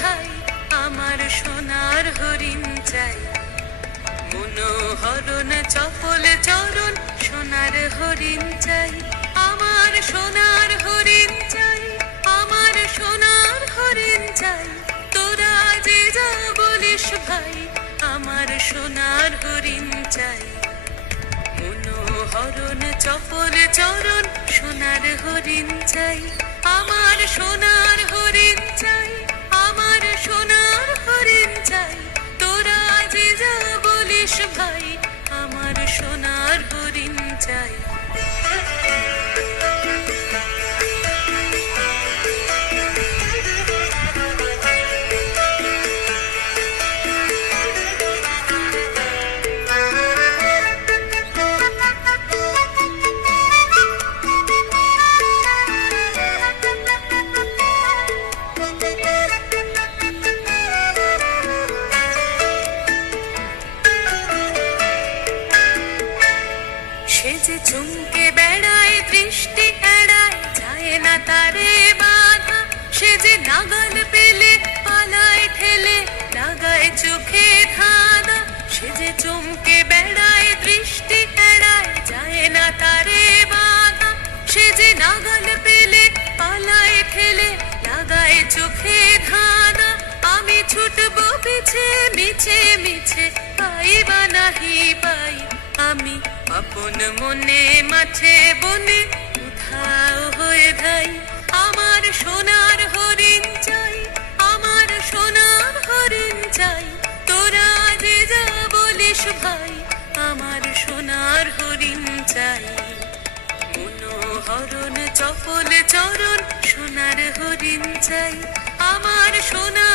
ভাই, আমার সোনার হরিণ চাই। মনোহরণ চপল চরণ সোনার হরিণ চাই, আমার সোনার হরিণ চাই, আমার সোনার হরিণ চাই। তোরা যে যা বলিস ভাই, আমার সোনার হরিণ চাই। মনোহরণ চপল চরণ সোনার হরিণ চাই, আমার সোনার হরিণ চাই, আমার সোনার হরিণ চাই। তোরা যে যা বলিস ভাই, আমার সোনার হরিণ চাই। সে যে চুমকে বেড়ায়, দৃষ্টি এড়ায়, যায় না তারে বাধা। সে যে নাগাল পেলে পালায় ঠেলে, লাগায় চোখে ধাঁধা। সে যে চুমকে বেড়ায়, দৃষ্টি এড়ায়, যায় না তারে বাধা। সে যে নাগাল পেলে পালায় ঠেলে, লাগায় চোখে ধাঁধা। আমি ছুটবো পিছে মিছে মিছে, পাই বা নাহি পাই। আমি আপন মনে মাঠে বনে উধাও হয়ে ধাই। আমার সোনার হরিণ চাই, আমার সোনার হরিণ চাই। তোরা যে যা বলিস ভাই, আমার সোনার হরিণ চাই। মনোহরণ চপল চরণ সোনার হরিণ চাই, আমার সোনার